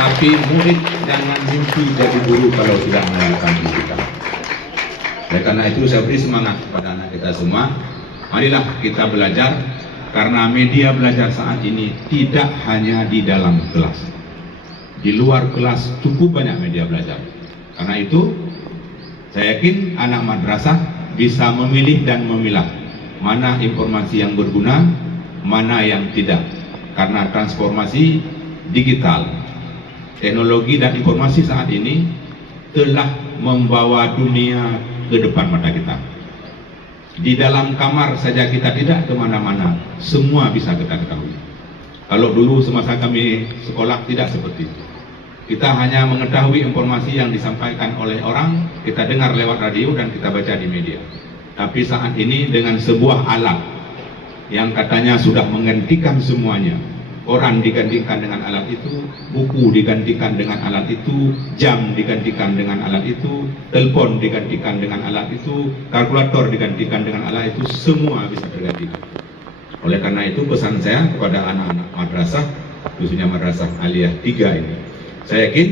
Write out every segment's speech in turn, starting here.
Tapi murid jangan mimpi jadi guru kalau tidak melakukan pendidikan. Oleh karena itu saya beri semangat kepada anak kita semua. Marilah kita belajar, karena media belajar saat ini tidak hanya di dalam kelas. Di luar kelas cukup banyak media belajar. Karena itu saya yakin anak madrasah bisa memilih dan memilah mana informasi yang berguna, mana yang tidak. Karena transformasi digital, teknologi dan informasi saat ini telah membawa dunia ke depan mata kita. Di dalam kamar saja kita tidak kemana-mana, semua bisa kita ketahui. Kalau dulu semasa kami sekolah tidak seperti itu. Kita hanya mengetahui informasi yang disampaikan oleh orang, kita dengar lewat radio dan kita baca di media. Tapi saat ini dengan sebuah alat yang katanya sudah menggantikan semuanya, koran digantikan dengan alat itu, buku digantikan dengan alat itu, jam digantikan dengan alat itu, telepon digantikan dengan alat itu, kalkulator digantikan dengan alat itu, semua bisa tergantikan. Oleh karena itu pesan saya kepada anak-anak madrasah, khususnya madrasah aliyah 3 ini, saya yakin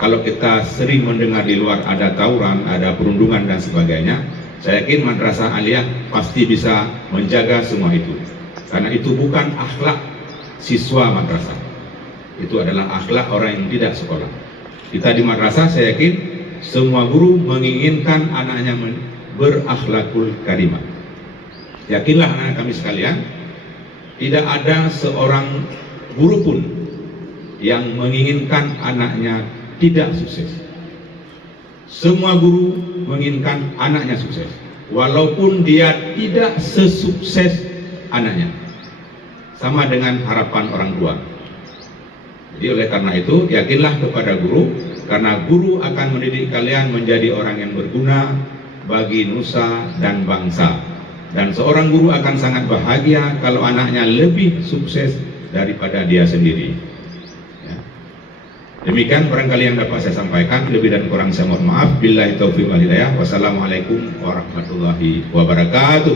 kalau kita sering mendengar di luar ada tawuran, ada perundungan dan sebagainya, saya yakin madrasah aliyah pasti bisa menjaga semua itu. Karena itu bukan akhlak siswa madrasah, itu adalah akhlak orang yang tidak sekolah. Kita di madrasah saya yakin semua guru menginginkan anaknya berakhlakul karimah. Yakinlah anak kami sekalian, tidak ada seorang guru pun yang menginginkan anaknya tidak sukses. Semua guru menginginkan anaknya sukses, walaupun dia tidak sesukses anaknya, sama dengan harapan orang tua. Jadi oleh karena itu yakinlah kepada guru, karena guru akan mendidik kalian menjadi orang yang berguna bagi nusa dan bangsa. Dan seorang guru akan sangat bahagia kalau anaknya lebih sukses daripada dia sendiri. Ya. Demikian barangkali yang dapat saya sampaikan, lebih dan kurang saya mohon maaf. Billahi taufiq wal hidayah. Wassalamualaikum warahmatullahi wabarakatuh.